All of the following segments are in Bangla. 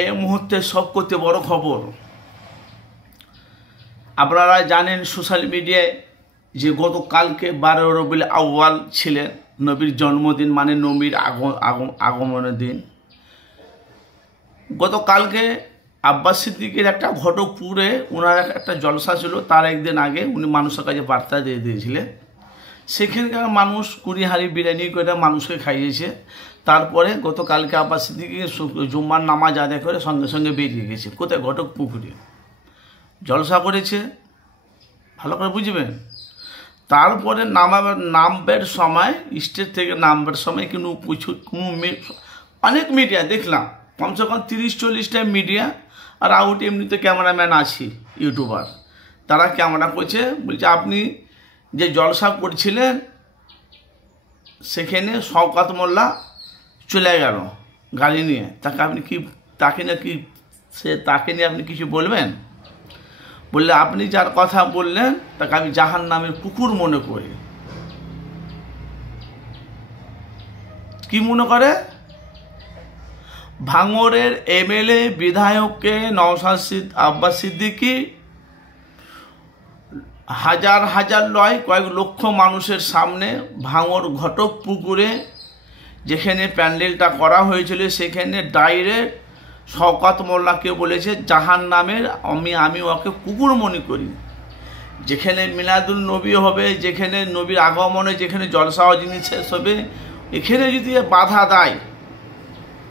এই মুহূর্তে সবচেয়ে বড় খবর, আপনারা জানেন সোশ্যাল মিডিয়ায় যে গতকালকে 12 রবিউল আউয়াল ছিলেন, নবীর জন্মদিন, মানে নবীর আগমনের দিন। গতকালকে আব্বাস সিদ্দিকের একটা ঘটকপুরে ওনার একটা জলসা ছিল, তার একদিন আগে উনি মানুষের কাছে বার্তা দিয়ে দিয়েছিলেন। সেখানকার মানুষ 20 হাঁড়ি বিরিয়ানি করে মানুষকে খাইয়েছে। তারপরে গতকালকে আব্বাস সিদ্দিকি জুম্মার নামাজ আদায় করে সঙ্গে সঙ্গে বেরিয়ে গেছে। কোথায়? ঘটকপুকুরে জলসা করেছে, ভালো করে বুঝবেন। তারপরে নামবার সময়, স্টেজ থেকে নামবার সময় কিন্তু অনেক মিডিয়া দেখলাম, কমসে কম 30-40টা মিডিয়া, আর আউট এমনিতে ক্যামেরাম্যান আছে, ইউটিউবার, তারা ক্যামেরা করছে। বলছে আপনি যে জলসা করছিলেন সেখানে শওকত মোল্লা চলে গেল গাড়ি নিয়ে, তাকে নিয়ে আপনি কিছু বলবেন? বললে আপনি যার কথা বললেন তাকে আমি জাহান্নামের কুকুর মনে করি। কি মনে করে? ভাঙড়ের এমএলএ বিধায়ককে নওশাদ আব্বাস সিদ্দিকী হাজার হাজার নয় কয়েক লক্ষ মানুষের সামনে ভাঙড় ঘটকপুকুরে যেখানে প্যান্ডেলটা করা হয়েছিল সেখানে ডাইরেক্ট শওকত মোল্লাকে বলেছে জাহান্নামের আমি ওকে কুকুর মনে করি। যেখানে মিলাদুল নবী হবে, যেখানে নবীর আগমনে, যেখানে জলসা জিনিস শেষ হবে, এখানে যদি বাধা দেয়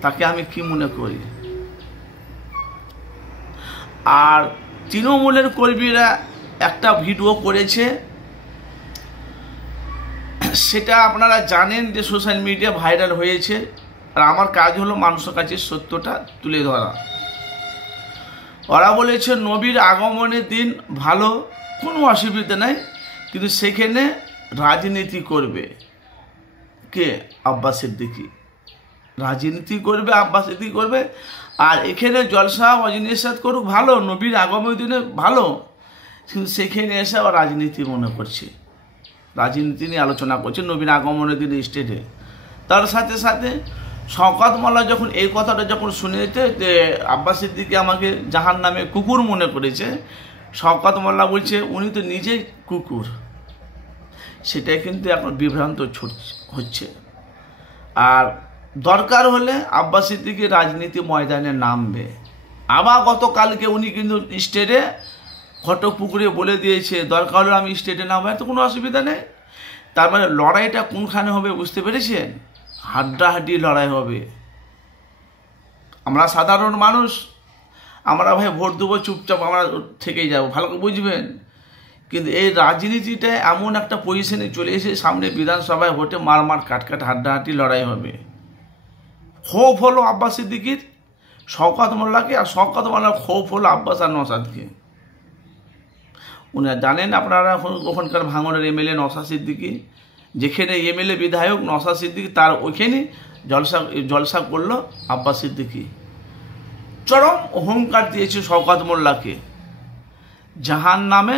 তাকে আমি কি মনে করি? আর তৃণমূলের কর্মীরা একটা ভিডিও করেছে, সেটা আপনারা জানেন যে সোশ্যাল মিডিয়া ভাইরাল হয়েছে। আর আমার কাজ হলো মানুষের কাছে সত্যটা তুলে ধরা। ওরা বলেছে নবীর আগমনের দিন ভালো, কোনো অসুবিধা নাই, কিন্তু সেখানে রাজনীতি করবে কে? আব্বাস সিদ্দিকী রাজনীতি করবে, আব্বাস সিদ্দিকী করবে। আর এখানে জলসা অজিনিসাদ করুক, ভালো, নবীর আগমনের দিনে ভালো, কিন্তু সেখানে এসে আবার রাজনীতি মনে করছে, রাজনীতি নিয়ে আলোচনা করছে নবীর আগমনের দিনে স্টেজে। তার সাথে সাথে শওকত মোল্লা যখন এই কথাটা যখন শুনেছে যে আব্বাস সিদ্দিকী আমাকে জাহান্নামে কুকুর মনে করেছে, শওকত মোল্লা বলছে উনি তো নিজেই কুকুর। সেটাই কিন্তু এখন বিভ্রান্ত হচ্ছে। আর দরকার হলে আব্বাস সিদ্দিকী রাজনীতি ময়দানে নামবে। আবার গতকালকে উনি কিন্তু স্টেজে ঘটকপুকুরে বলে দিয়েছে দরকার হলে আমি স্টেজে নামবো, এত কোনো অসুবিধা নেই। তার মানে লড়াইটা কোনখানে হবে বুঝতে পেরেছেন? হাড্ডাহাড্ডি লড়াই হবে। আমরা সাধারণ মানুষ, আমরা ভাই ভোট দেবো, চুপচাপ আমরা থেকেই যাবো, ভালো করে বুঝবেন। কিন্তু এই রাজনীতিটা এমন একটা পজিশনে চলে এসে সামনে বিধানসভায় ভোটে মারমার কাটকাট হাড্ডাহাড্ডি লড়াই হবে। ক্ষোভ হলো আব্বাস সিদ্দিকীর শওকত মোল্লাকে, আর শওকত মোল্লার ক্ষোভ হলো আব্বাস আর নওশাদকে। উনারা জানেন, আপনারা ওখানকার ভাঙড়ের এমএলএ নওশাদ সিদ্দিকী, যেখানে এমএলএ বিধায়ক নওশাদ সিদ্দিকী, তার ওইখানে জলসা করলো আব্বাস সিদ্দিকী। চরম অহংকার দিয়েছে শওকত মোল্লাকে, জাহান্নামে